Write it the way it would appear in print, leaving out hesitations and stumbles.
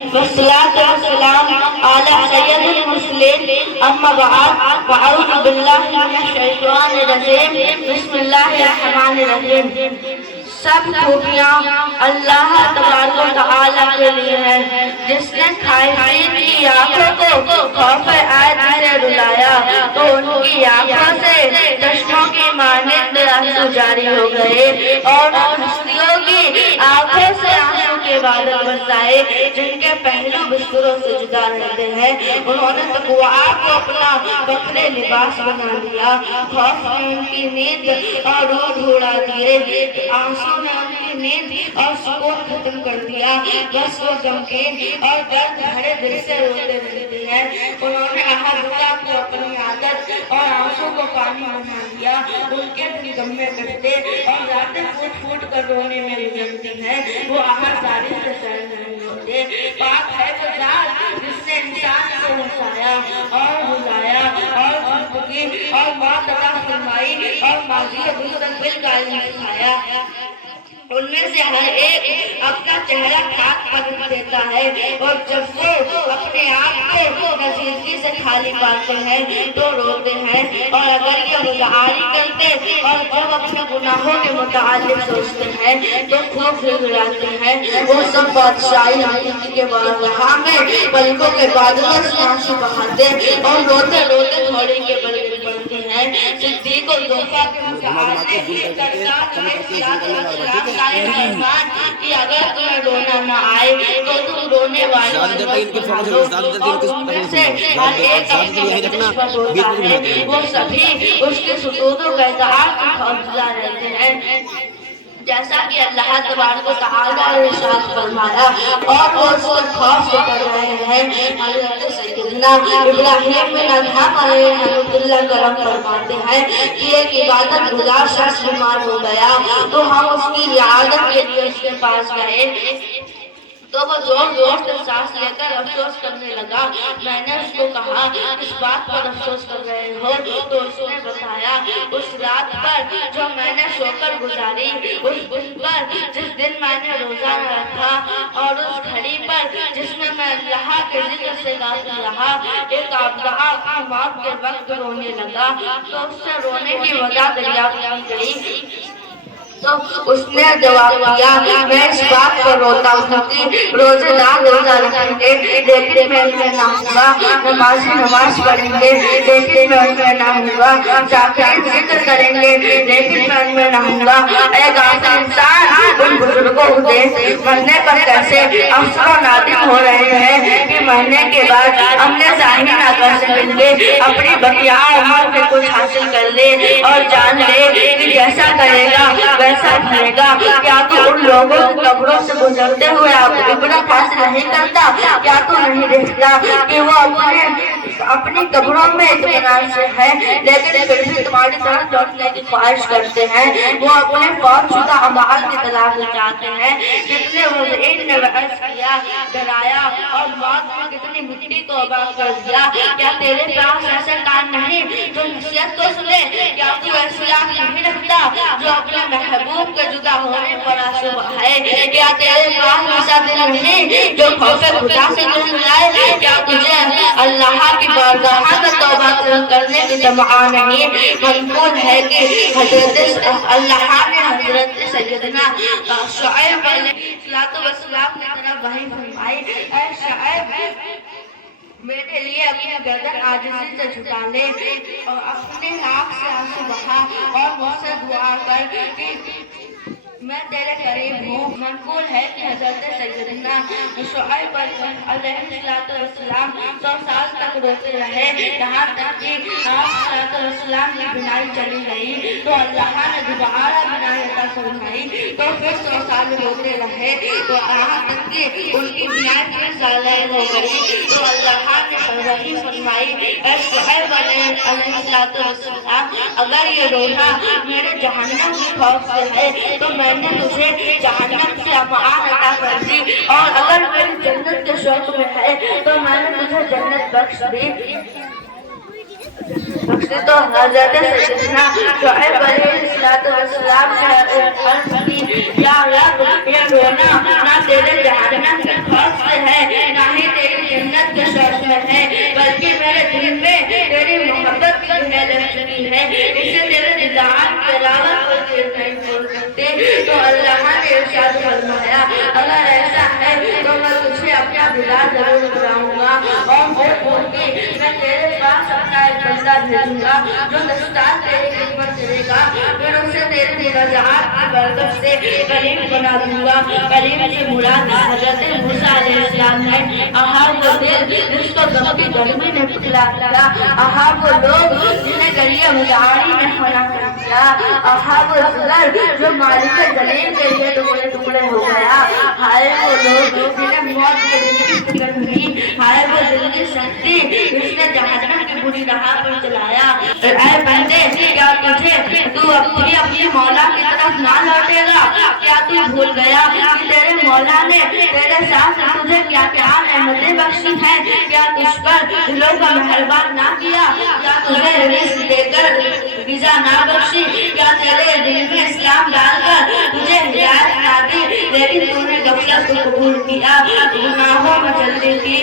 والصلاة والسلام على سید المرسلین اما بعد فاعوذ باللہ من الشیطان الرجیم بسم اللہ الرحمن الرحیم۔ سب خوبیاں اللہ تبارک و تعالیٰ کے لیے ہیں، جس نے خائفین کی آنکھوں کو خوف عید سے رلایا تو ان کی آنکھوں سے چشموں کی مانند آنسو جاری ہو گئے، اور ہستیوں کی آنکھوں سے آنسو کے بادل برسائے جن کے پہلو بستروں سے جدا رہتے ہیں۔ انہوں نے تقویٰ کو اپنا فخر لباس بنا لیا، خوف میں ان کی نیند اور روح اڑا دیے، آنسو نے ان کی نیند اور سکون ختم کر دیا، بس وہ غمگین اور درد بھرے دل سے روتے رہتے ہیں۔ انہوں نے احدہ کو اپنی عادت اور آنسو کو پانی بنا لیا، ان کے دل غم میں کٹتے اور راتیں پھوٹ پھوٹ کر رونے میں گزرتی ہیں، وہ احد ذاری سے سیر نہیں ہوتے۔ پاک ہے وہ ذات جس نے انسان کو ہنسایا اور رلایا اور زندگی اور موت عطا فرمائی اور ماضی و مستقبل کا علم سکھایا۔ ان میں سے ہر ایک اپنا چہرہ خاک پر رکھ دیتا ہے، اور جب وہ اپنے آپ کو نزیدگی سے خالی پاتے ہیں تو روتے ہیں، اور اگر یہ مظاہری کرتے اور جب اپنے گناہوں کے متعلق سوچتے ہیں تو خوب گھبراتے ہیں۔ وہ سب بادشاہی حقیقی کے بارگاہ میں پلکوں کے بادلوں سے آنسو بہاتے اور روتے روتے گھوڑے کے بل گر پڑتے ہیں۔ صدیق الضعفاء کے متعلق کہ اگر تمہیں رونا نہ آئے تو تم رونے والے ان میں سے ہر ایک اپنی نسبت ہوتا ہے، وہ سبھی اس کے سجود و بیدار کا خوفزدہ رہتے ہیں، جیسا کہ اللہ تبارک و تعالیٰ نے ارشاد فرمایا، اور وہ اس کے خوف سے کر رہے ہیں۔ حضرت سیدنا ابراہیم بن ادھم علیہ اللہ کرم فرماتے ہیں کہ ایک عبادت گزار شخص بیمار ہو گیا تو ہم اس کی عیادت کے لیے اس کے پاس گئے تو وہ زور زور سے سانس لے کر افسوس کرنے لگا۔ میں نے اس کو کہا اس بات پر افسوس کر رہے ہو؟ تو اس نے بتایا اس رات پر جو میں نے سو کر گزاری، اس دن پر جس دن میں نے روزہ رکھا، اور اس گھڑی پر جس میں میں اللہ کے ذکر سے غافل رہا۔ ایک آبدہ اپنی موت کے وقت رونے لگا تو اس سے رونے کی وجہ دریافت کی گئی تو اس نے جواب دیا، میں اس بات پر روتا ہوں کہ روزے دار روزہ رکھیں گے لیکن میں ان میں نہ ہوں گا، نمازی نماز پڑھیں گے لیکن میں ان میں نہ ہوں گا، ذاکرین ذکر کریں گے لیکن میں ان میں نہ ہوں گا۔ اے غافل انسان، ان بزرگوں کو دیکھ مرنے پر کیسے افسر و نادم ہو رہے ہیں کہ مرنے کے بعد اپنے ظاہرہ کیسے مل گے، اپنی بقیہ عمر میں کچھ حاصل کر لے اور جان لے کہ جیسا کرے گا ایسا بھرے گا۔ کیا تو ان لوگوں کی قبروں سے گزرتے ہوئے آپ عبرت حاصل نہیں کرتا؟ کیا تو نہیں دیکھتا کہ وہ اپنی قبروں میں اطمینان سے ہے لیکن پھر بھی تمہاری طرف لوٹنے کی خواہش کرتے ہیں؟ وہ اپنے فوت شدہ اعمال کی تلاش میں چاہتے ہیں، کتنے وضعین نے وعظ کیا، ڈرایا اور موت میں کتنی مٹی کو آباد کر دیا۔ کیا تیرے پاس ایسے کان نہیں جو نصیحت کو سنے؟ کیا تو ایسی آنکھ نہیں رکھتا جو اپنے محبوب کے جدا ہونے پر آنسو بہائے؟ کیا تیرے پاس ایسا دل نہیں جو خوف خدا سے ڈر جائے؟ کیا تجھے اللہ کی بارگاہ میں توبہ کرنے کی دمعہ نہیں؟ منقول ہے کہ حضرت اللہ نے حضرت سیدنا شعیب علیہ السلام کی طرف وحی فرمائی، اے شعیب میرے لیے اپنی گردن عاجزی سے جھکا لے اور اپنے آنکھ سے آنسو بہا اور مجھ سے دعا کر کہ میں تیرے قریب ہوں۔ منقول ہے کہ حضرت سیدنا شعیب علیہ السلام 100 سال تک روتے رہے، یہاں تک کہ آپ علیہ السلام کی بینائی چلی گئی تو اللہ نے دوبارہ بینائی عطا فرمائی تو پھر 100 سال روتے رہے تو یہاں تک کہ ان کی بینائی پھر سالین ہو گئی تو اللہ نے وحی فرمائی، اے شعیب علیہ السلام اگر یہ رونا میرے جہنم کے خوف سے ہے تو میں نے تجھے جہنم سے امان عطا کر دی، اور اگر میری جنت کے شوق میں ہے تو میں نے تجھے جنت بخش دی۔ تو حضرت سیدنا شعیب علیہ السلام نے عرض کی، یا رب یہ رونا نہ تیرے جہنم کے خوف سے ہے نہ اسے تیرے دیدار کے علاوہ کوئی چیز نہیں بول سکتے. تو اللہ نے ارشاد فرمایا اگر ایسا ہے تو میں تجھے اپنا دیدار ضرور کراؤں گا اور بول کے میں تیرے پاس اپنا ایک بندہ بھیجوں گا جو دستار تیری خدمت کرے گا. پھر اسے تیرے رضاعت کی برکت سے کریم بنا دوں گا. کریم سے مراد حضرت موسیٰ علیہ السلام ہے. وہ دل جس کو غم کی گرمی نے پکڑا دیا, وہ لوگ جنہیں گلیہ مداری نے فنا کر دیا, وہ زگر جو مالک جلیل کے لیے ٹکڑے ٹکڑے ہو گیا. ہائے وہ لوگ جنہیں موت کے دل کی فکر ہوئی. ہائے وہ دل کی سختی جس نے جہنم کی بری راہ پر چلایا. اے بندے کیا تو اپنی مولا کی طرف نہ لوٹے گا؟ کیا تو بھول گیا کہ تیرے مولا نے تیرے ساتھ تجھے کیا کیا نعمتیں بخشی ہیں؟ کیا تجھ پر دلوں کا مہربان نہ کیا؟ کیا تجھے رزق دے کر غذا نہ بخشی؟ کیا تیرے دل میں اسلام ڈال کر تجھے ہدایت نہ دی لیکن تو نے غفلت کو قبول کیا, گناہوں میں چلتی تھی,